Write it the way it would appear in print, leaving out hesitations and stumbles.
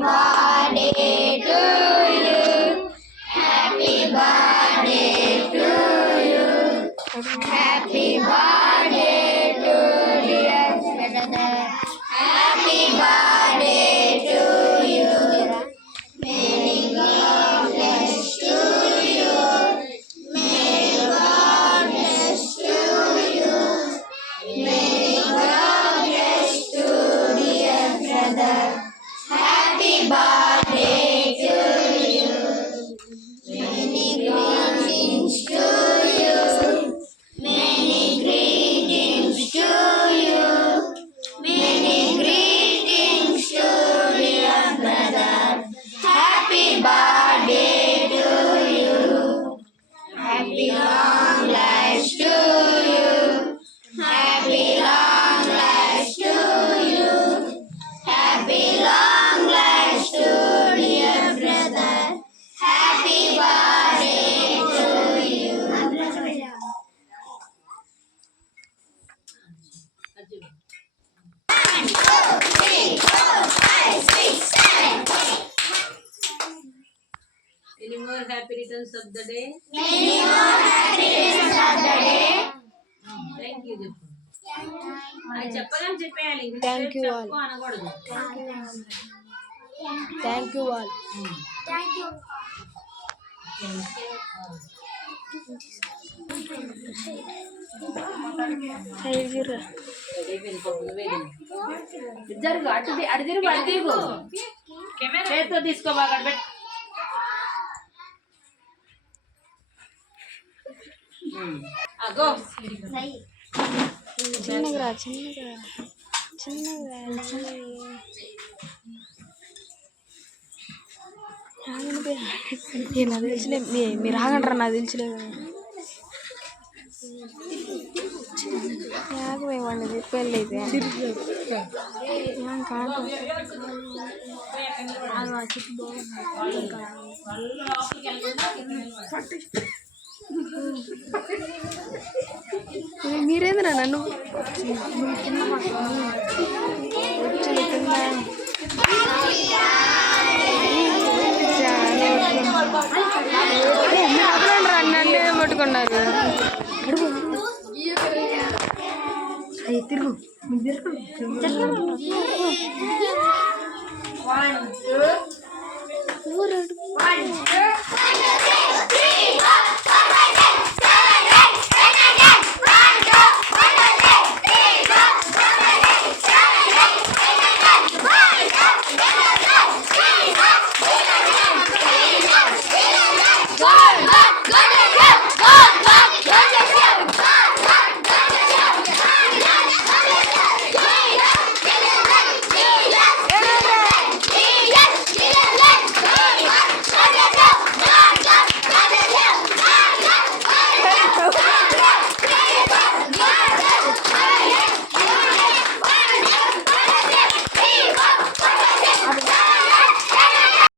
birthday to you. Happy birthday to you. Happy birthday to dear brother. Happy birthday to you. Many God bless to you. Many God bless to you. Many God bless to dear brother. Happy birthday to you. Many greetings to you. Many greetings to you. Many greetings to dear brother. Happy birthday to you. Happy long life to you. Happy long life to you. Happy long life to dear brother. Happy birthday to you. 1, 2, 3, 4, 5, 6, 7. Any more happy returns of the day? Many more happy returns of the day. Thank you. అది చెప్పగానే చెప్పేయాలి. Thank you all. అనకూడదు. Thank you all. Thank you. జరుగు అటు తిరుగు అటు తిరుగు చేతితో తీసుకో బాగా పెట్టు. అగో చిన్నగా నాకు తెలిసిన మీరు ఆగంటారా నాకు తెలిసలేదు ఆగమేమండి చెప్పాలి అయితే కాదు మీరేంద్రా నన్ను నన్ను పట్టుకున్నారు తిరుగు One, two.